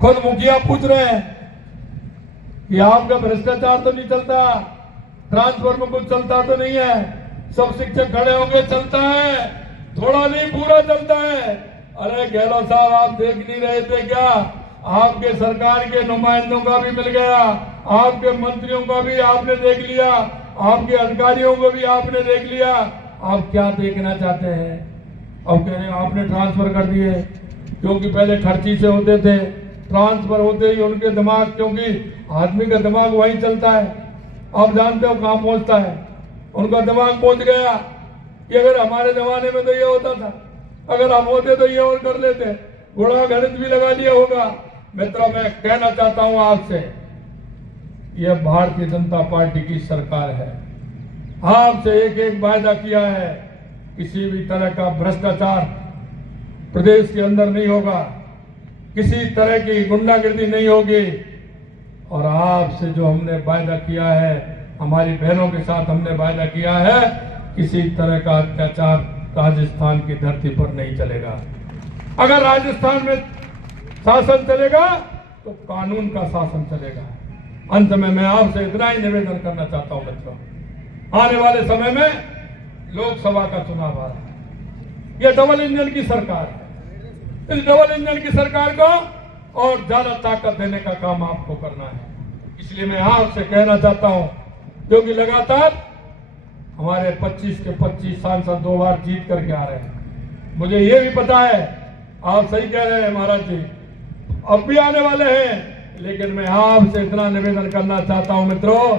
खुद मुखिया पूछ रहे हैं कि आपका भ्रष्टाचार तो नहीं चलता, ट्रांसफर में कुछ चलता तो नहीं है। सब शिक्षक खड़े होंगे, चलता है, थोड़ा नहीं पूरा चलता है। अरे गहलोत साहब, आप देख नहीं रहे थे क्या? आपके सरकार के नुमाइंदों का भी मिल गया, आपके मंत्रियों का भी आपने देख लिया, आपके अधिकारियों को भी आपने देख लिया। आप क्या देखना चाहते हैं? अब कह रहे हैं आपने ट्रांसफर कर दिए, क्योंकि पहले खर्ची से होते थे, ट्रांसफर होते ही उनके दिमाग, क्योंकि आदमी का दिमाग वहीं चलता है, आप जानते हो कहां पहुंचता है। उनका दिमाग पहुंच गया कि अगर हमारे जमाने में तो ये होता था, अगर हम होते तो ये और कर लेते, गुणा गणित भी लगा लिया होगा। मित्रों, मैं कहना चाहता हूं आपसे, यह भारतीय जनता पार्टी की सरकार है। आपसे एक एक वायदा किया है, किसी भी तरह का भ्रष्टाचार प्रदेश के अंदर नहीं होगा, किसी तरह की गुंडागर्दी नहीं होगी। और आपसे जो हमने वायदा किया है, हमारी बहनों के साथ हमने वायदा किया है, किसी तरह का अत्याचार राजस्थान की धरती पर नहीं चलेगा। अगर राजस्थान में शासन चलेगा तो कानून का शासन चलेगा। अंत में मैं आपसे इतना ही निवेदन करना चाहता हूं मित्रों, आने वाले समय में लोकसभा का चुनाव आ रहा है। यह डबल इंजन की सरकार है। इस डबल इंजन की सरकार को और ज्यादा ताकत देने का काम आपको करना है। इसलिए मैं आपसे कहना चाहता हूं, क्योंकि लगातार हमारे 25 के 25 सांसद 2 बार जीत करके आ रहे हैं। मुझे ये भी पता है, आप सही कह रहे हैं महाराज जी, अब भी आने वाले हैं। लेकिन मैं आपसे इतना निवेदन करना चाहता हूं मित्रों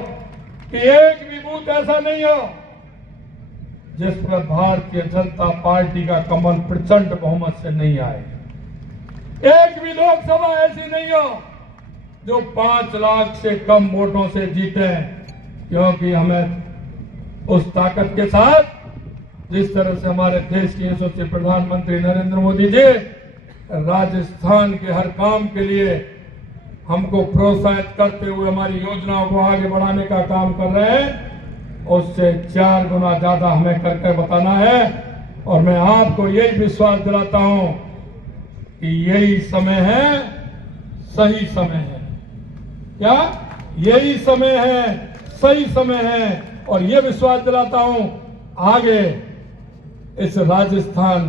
कि एक भी बूथ ऐसा नहीं हो जिस पर भारतीय जनता पार्टी का कमल प्रचंड बहुमत से नहीं आए। एक भी लोकसभा ऐसी नहीं हो जो 5 लाख से कम वोटों से जीते, क्योंकि हमें उस ताकत के साथ जिस तरह से हमारे देश के यशस्वी प्रधानमंत्री नरेंद्र मोदी जी राजस्थान के हर काम के लिए हमको प्रोत्साहित करते हुए हमारी योजनाओं को आगे बढ़ाने का काम कर रहे हैं, उससे 4 गुना ज्यादा हमें करके बताना है। और मैं आपको यही विश्वास दिलाता हूं कि यही समय है, सही समय है। क्या यही समय है, सही समय है। और ये विश्वास दिलाता हूं, आगे इस राजस्थान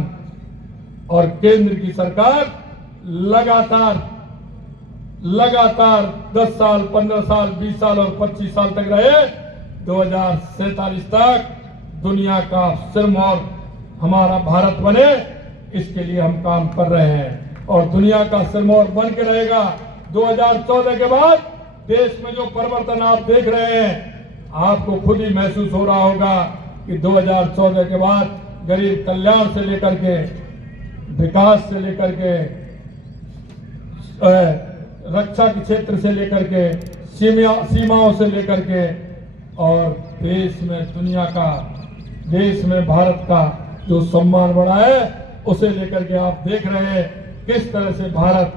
और केंद्र की सरकार लगातार 10 साल, 15 साल, 20 साल और 25 साल तक रहे। 2047 तक दुनिया का सिरमौर हमारा भारत बने, इसके लिए हम काम कर रहे हैं और दुनिया का सिरमौर बन के रहेगा। 2014 के बाद देश में जो परिवर्तन आप देख रहे हैं, आपको खुद ही महसूस हो रहा होगा कि 2014 के बाद गरीब कल्याण से लेकर के, विकास से लेकर के, रक्षा के क्षेत्र से लेकर के, सीमाओं से लेकर के, और देश में दुनिया का, देश में भारत का जो सम्मान बढ़ा है, उसे लेकर के आप देख रहे हैं किस तरह से भारत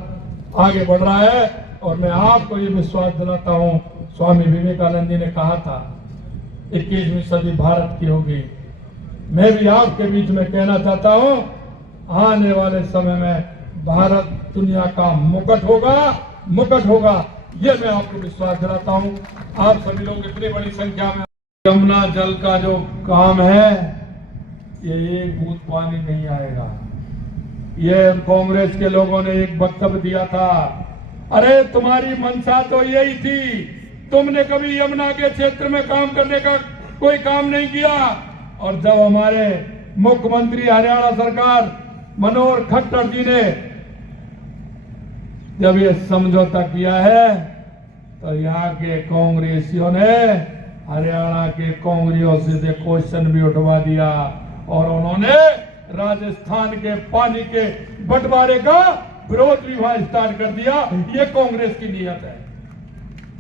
आगे बढ़ रहा है। और मैं आपको ये विश्वास दिलाता हूं, स्वामी विवेकानंद जी ने कहा था 21वीं सदी भारत की होगी। मैं भी आपके बीच में कहना चाहता हूं, आने वाले समय में भारत दुनिया का मुकुट होगा। ये मैं आपको विश्वास दिलाता हूं। आप सभी लोग इतनी बड़ी संख्या में, यमुना जल का जो काम है, ये एक बूंद पानी नहीं आएगा। ये कांग्रेस के लोगों ने एक वक्तव्य दिया था, अरे तुम्हारी मंशा तो यही थी, तुमने कभी यमुना के क्षेत्र में काम करने का कोई काम नहीं किया। और जब हमारे मुख्यमंत्री हरियाणा सरकार मनोहर खट्टर जी ने जब ये समझौता किया है, तो यहाँ के कांग्रेसियों ने हरियाणा के कांग्रेसियों से क्वेश्चन भी उठवा दिया और उन्होंने राजस्थान के पानी के बंटवारे का विरोध भी वहां स्टार्ट कर दिया। ये कांग्रेस की नीयत है,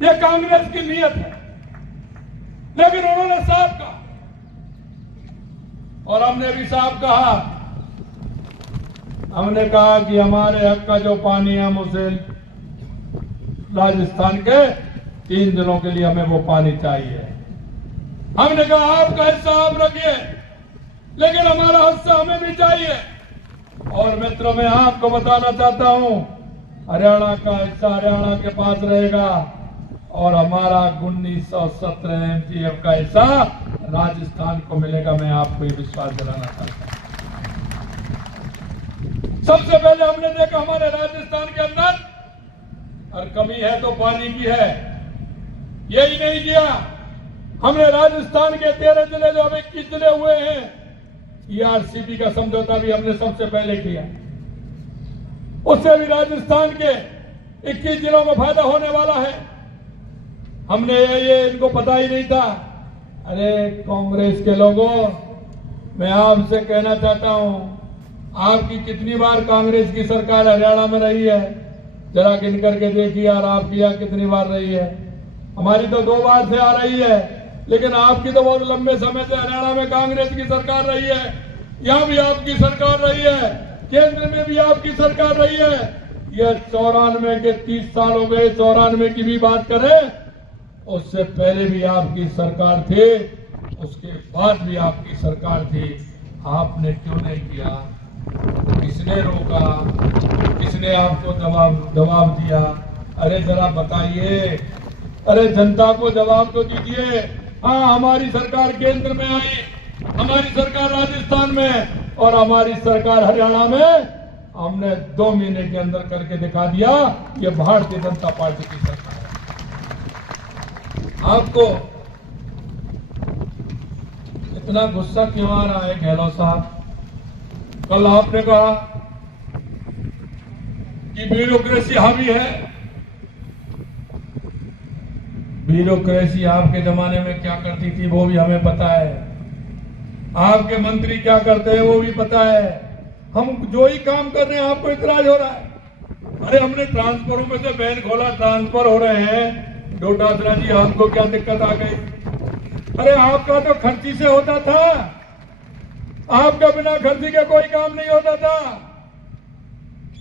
ये कांग्रेस की नीयत है। लेकिन उन्होंने साफ कहा और हमने भी साफ कहा, हमने कहा कि हमारे हक का जो पानी है, हम उसे राजस्थान के 3 दिनों के लिए हमें वो पानी चाहिए। हमने कहा आपका हिस्सा आप रखिए, लेकिन हमारा हिस्सा हमें भी चाहिए। और मित्रों, मैं आपको बताना चाहता हूं, हरियाणा का हिस्सा हरियाणा के पास रहेगा और हमारा 1917 MGF का हिस्सा राजस्थान को मिलेगा। मैं आपको ये विश्वास दिलाना चाहता हूं। सबसे पहले हमने देखा हमारे राजस्थान के अंदर और कमी है तो पानी की है, यही नहीं किया हमने। राजस्थान के 13 जिले जो अब 21 जिले हुए हैं, ERCP का समझौता भी हमने सबसे पहले किया। उससे भी राजस्थान के 21 जिलों को फायदा होने वाला है। हमने ये इनको पता ही नहीं था। अरे कांग्रेस के लोगों, मैं आपसे कहना चाहता हूं, आपकी कितनी बार कांग्रेस की सरकार हरियाणा में रही है? जरा गिन करके देखिए यार, आपकी यहाँ कितनी बार रही है? हमारी तो 2 बार से आ रही है, लेकिन आपकी तो बहुत लंबे समय से हरियाणा में कांग्रेस की सरकार रही है। यहाँ भी आपकी सरकार रही है, केंद्र में भी आपकी सरकार रही है। ये 94 के 30 साल हो गए। 94 की भी बात करें, उससे पहले भी आपकी सरकार थी, उसके बाद भी आपकी सरकार थी। आपने क्यों नहीं किया? किसने रोका? किसने आपको दबाव दिया? अरे जरा बताइए, अरे जनता को जवाब तो दीजिए। हाँ, हमारी सरकार केंद्र में आई, हमारी सरकार राजस्थान में और हमारी सरकार हरियाणा में, हमने 2 महीने के अंदर करके दिखा दिया। ये भारतीय जनता पार्टी की सरकार है। आपको इतना गुस्सा क्यों आ रहा है गहलोत साहब? कल आपने कहा कि ब्यूरोक्रेसी हावी है। ब्यूरोक्रेसी आपके जमाने में क्या करती थी वो भी हमें पता है। आपके मंत्री क्या करते हैं वो भी पता है। हम जो ही काम कर रहे हैं आपको इतराज हो रहा है। अरे हमने ट्रांसफरों में से बैन खोला, ट्रांसफर हो रहे हैं। डोटासरा जी, आपको क्या दिक्कत आ गई? अरे आपका तो खर्ची से होता था, आपका बिना खर्ची के कोई काम नहीं होता था।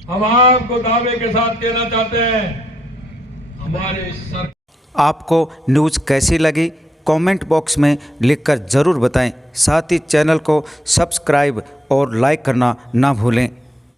हम आपको दावे के साथ कहना चाहते हैं, हमारे सरकार। आपको न्यूज़ कैसी लगी कमेंट बॉक्स में लिखकर ज़रूर बताएं। साथ ही चैनल को सब्सक्राइब और लाइक करना ना भूलें।